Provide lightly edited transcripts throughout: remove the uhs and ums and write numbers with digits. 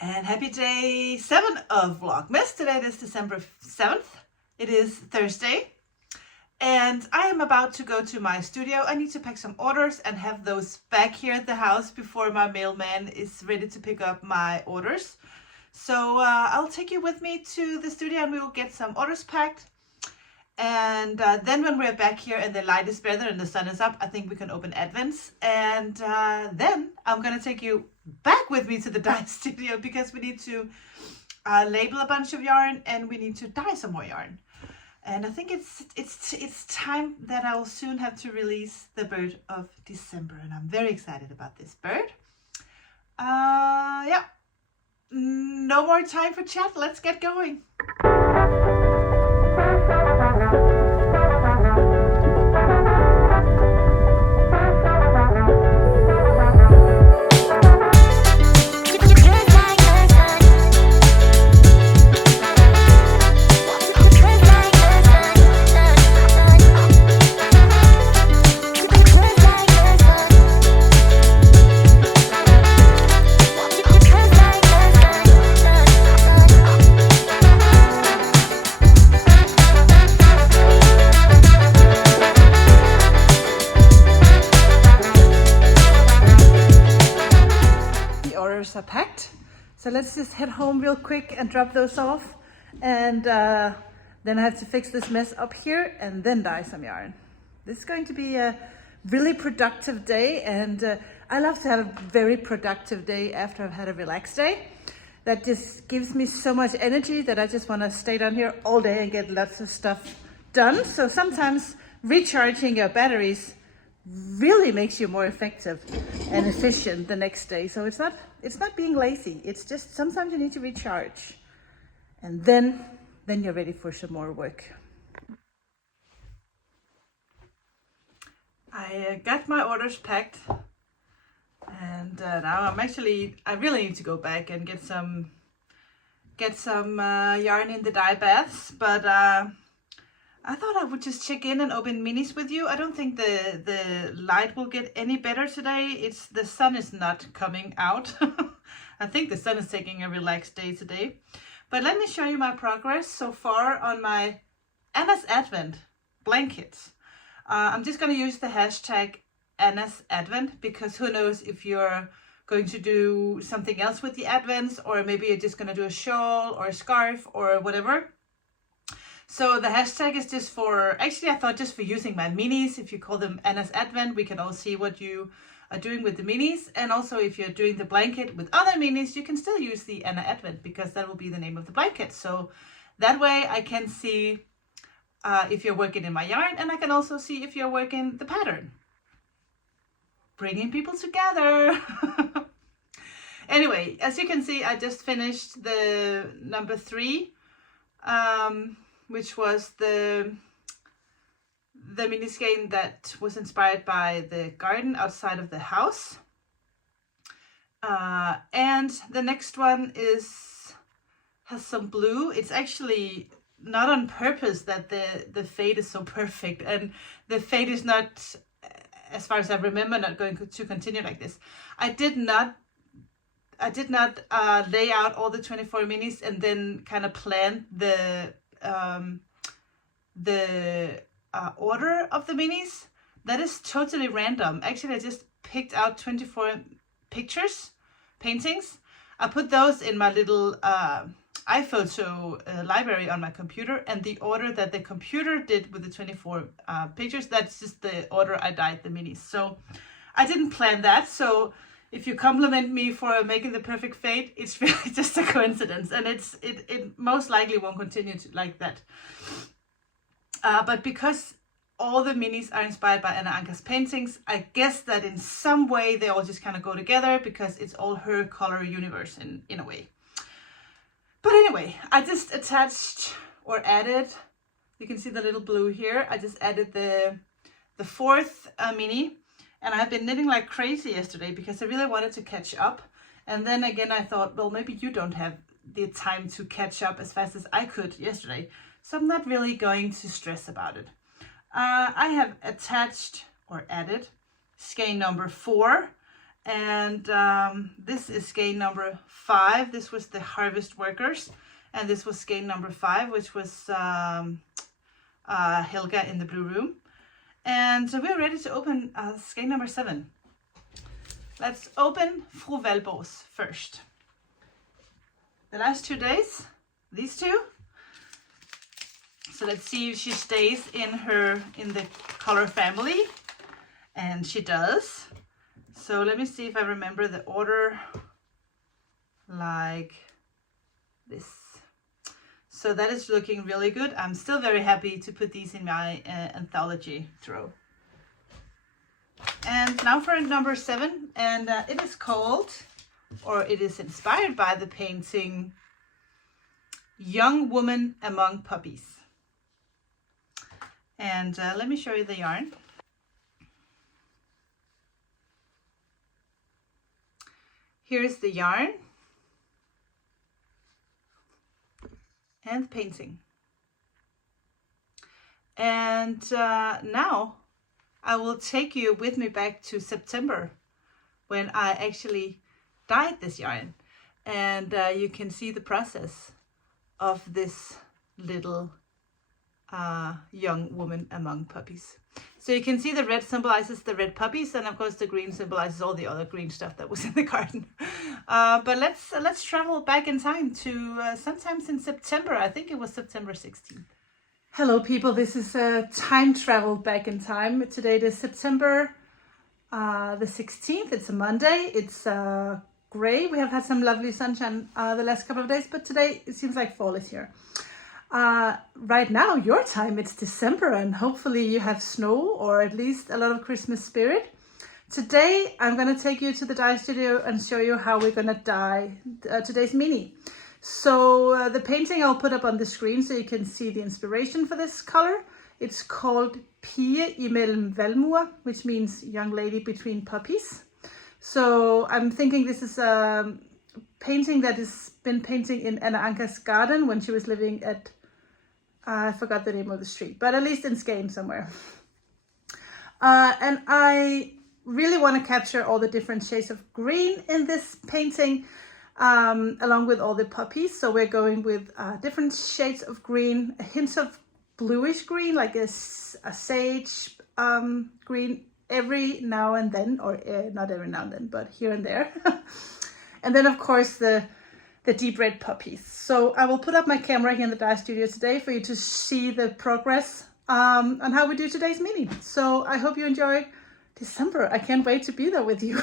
And happy day 7 of Vlogmas. Today it is December 7th. It is Thursday. And I am about to go to my studio. I need to pack some orders and have those back here at the house before my mailman is ready to pick up my orders. So I'll take you with me to the studio and we will get some orders packed. And then when we're back here and the light is better and the sun is up, I think we can open Advents. And then I'm going to take you back with me to the dye studio because we need to label a bunch of yarn and we need to dye some more yarn. And I think it's time that I will soon have to release the bird of December. And I'm very excited about this bird. Yeah, no more time for chat. Let's get going. Are packed, so let's just head home real quick and drop those off, and then I have to fix this mess up here and then dye some yarn. This is going to be a really productive day, and I love to have a very productive day after I've had a relaxed day. That just gives me so much energy that I just want to stay down here all day and get lots of stuff done. So sometimes recharging your batteries really makes you more effective and efficient the next day. So it's not being lazy, it's just sometimes you need to recharge, and then you're ready for some more work. I got my orders packed, and now I really need to go back and get some yarn in the dye baths, but I thought I would just check in and open minis with you. I don't think the light will get any better today. The sun is not coming out. I think the sun is taking a relaxed day today. But let me show you my progress so far on my Anna's Advent blankets. I'm just going to use the hashtag Anna's Advent because who knows if you're going to do something else with the Advents, or maybe you're just going to do a shawl or a scarf or whatever. So the hashtag is just for, actually I thought just for using my minis. If you call them Anna's Advent, we can all see what you are doing with the minis. And also if you're doing the blanket with other minis, you can still use the Anna Advent because that will be the name of the blanket. So that way I can see if you're working in my yarn, and I can also see if you're working the pattern. Bringing people together. Anyway, as you can see, I just finished the number 3. Which was the mini skein that was inspired by the garden outside of the house. And the next one has some blue. It's actually not on purpose that the fade is so perfect, and the fade is not, as far as I remember, not going to continue like this. I did not lay out all the 24 minis and then kind of plan the order of the minis. That is totally random. Actually, I just picked out 24 paintings. I put those in my little iPhoto library on my computer, and the order that the computer did with the 24 pictures, that's just the order I dyed the minis. So I didn't plan that. So if you compliment me for making the perfect fade, it's really just a coincidence, and it most likely won't continue to like that. But because all the minis are inspired by Anna Anka's paintings, I guess that in some way they all just kind of go together because it's all her color universe in a way. But anyway, I just attached or added, you can see the little blue here. I just added the fourth mini, and I've been knitting like crazy yesterday because I really wanted to catch up. And then again, I thought, well, maybe you don't have the time to catch up as fast as I could yesterday. So I'm not really going to stress about it. I have attached or added skein number 4, and this is skein number 5. This was the Harvest Workers, and this was skein number 5, which was Helga in the Blue Room. And so we're ready to open skein number 7. Let's open Fru Valborg's first. The last 2 days, these two. So let's see if she stays in the color family, and she does. So let me see if I remember the order like this. So that is looking really good. I'm still very happy to put these in my anthology throw. And now for number 7, and it is called, or it is inspired by the painting Young Woman Among Puppies. And let me show you the yarn. Here's the yarn and the painting. And now I will take you with me back to September when I actually dyed this yarn. And you can see the process of this little young woman among puppies. So you can see the red symbolizes the red puppies, and of course the green symbolizes all the other green stuff that was in the garden. But let's travel back in time to sometimes in September. I think it was September 16th. Hello people, this is a time travel back in time. Today it is September the 16th. It's a Monday. It's gray. We have had some lovely sunshine the last couple of days, but today it seems like fall is here. Right now, your time, it's December, and hopefully you have snow or at least a lot of Christmas spirit. Today, I'm going to take you to the dye studio and show you how we're going to dye today's mini. So the painting I'll put up on the screen so you can see the inspiration for this color. It's called Pige imellem valmuer, which means young lady between puppies. So I'm thinking this is a painting that has been painting in Anna Anka's garden when she was living at, I forgot the name of the street, but at least in Skein somewhere. And I really want to capture all the different shades of green in this painting, along with all the puppies. So we're going with different shades of green, a hint of bluish green, like a sage green every now and then, or not every now and then, but here and there. And then of course the deep red puppies. So I will put up my camera here in the dye studio today for you to see the progress on how we do today's mini. So I hope you enjoy December. I can't wait to be there with you.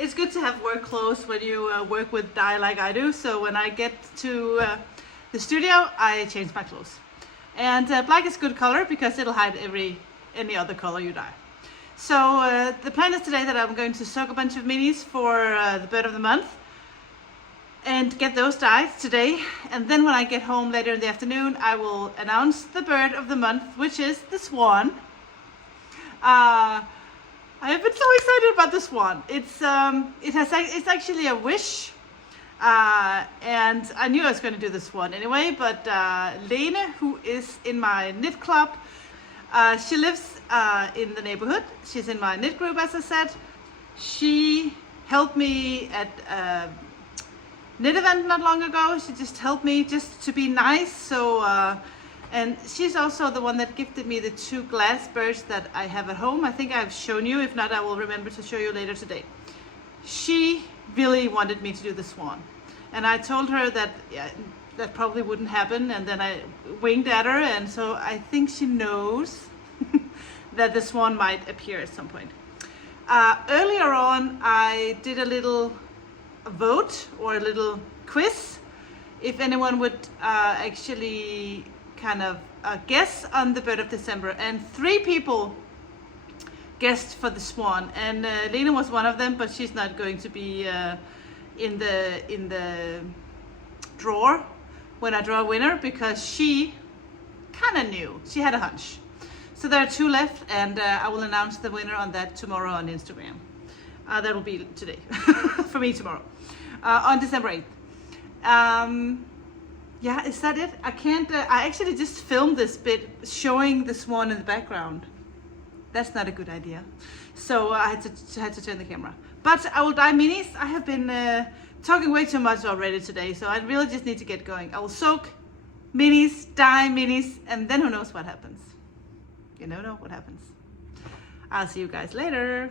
it's good to have work clothes when you work with dye like I do. So when I get to the studio, I change my clothes. And black is good color because it'll hide any other color you dye. So the plan is today that I'm going to soak a bunch of minis for the bird of the month and get those dyed today. And then when I get home later in the afternoon, I will announce the bird of the month, which is the swan. I have been so excited about the swan. It's actually a wish, and I knew I was going to do the swan anyway. But Lene, who is in my knit club, she lives in the neighborhood. She's in my knit group, as I said. She helped me at knit event not long ago. She just helped me just to be nice. So and she's also the one that gifted me the 2 glass birds that I have at home. I think I've shown you. If not, I will remember to show you later today. She really wanted me to do the swan, and I told her that that probably wouldn't happen, and then I winked at her, and so I think she knows that the swan might appear at some point. Earlier on, I did a little vote or a little quiz if anyone would actually kind of guess on the bird of December, and 3 people guessed for the swan, and Lena was one of them, but she's not going to be in the drawer when I draw a winner because she kind of knew. She had a hunch. So there are 2 left, and I will announce the winner on that tomorrow on Instagram. That will be today for me tomorrow on December 8th. Yeah, is that it? I can't. I actually just filmed this bit showing the swan in the background. That's not a good idea. So I had to turn the camera. But I will dye minis. I have been talking way too much already today, so I really just need to get going. I will soak minis, dye minis, and then who knows what happens. You never know what happens. I'll see you guys later.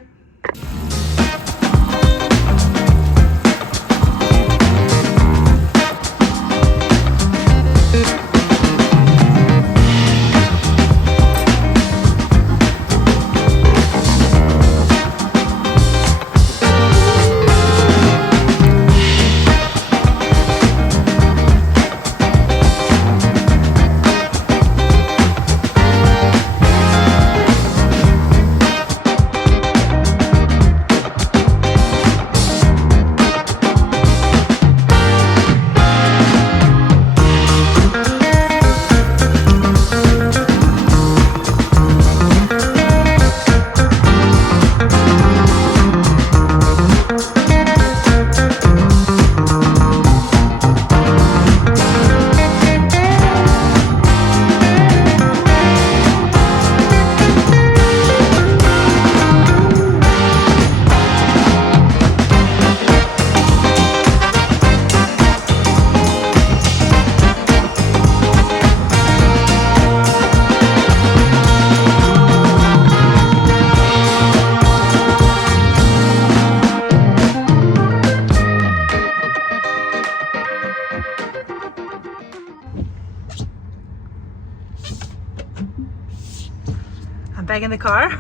Back in the car,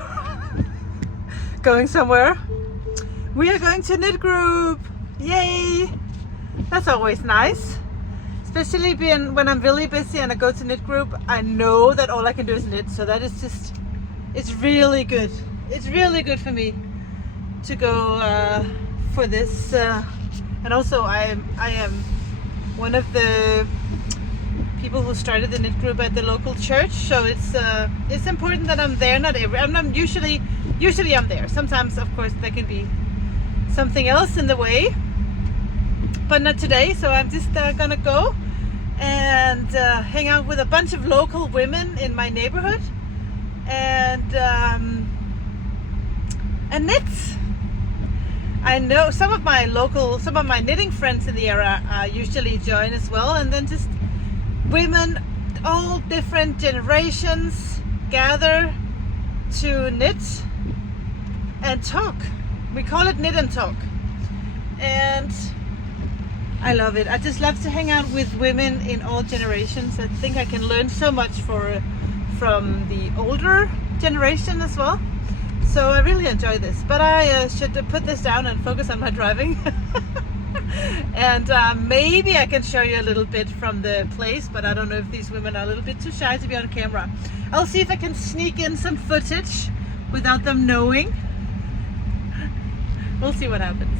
going somewhere. We are going to knit group. Yay! That's always nice, especially when I'm really busy and I go to knit group. I know that all I can do is knit, so that is just, it's really good. It's really good for me to go for this, and also I am one of the people who started the knit group at the local church, so it's important that I'm there. I'm usually I'm there. Sometimes, of course, there can be something else in the way, but not today. So I'm just gonna go and hang out with a bunch of local women in my neighborhood and knit. I know some of my knitting friends in the area usually join as well, and then just women, all different generations, gather to knit and talk. We call it knit and talk, and I love it. I just love to hang out with women in all generations. I think I can learn so much from the older generation as well. So I really enjoy this, but I should put this down and focus on my driving. And maybe I can show you a little bit from the place, but I don't know if these women are a little bit too shy to be on camera. I'll see if I can sneak in some footage without them knowing. We'll see what happens.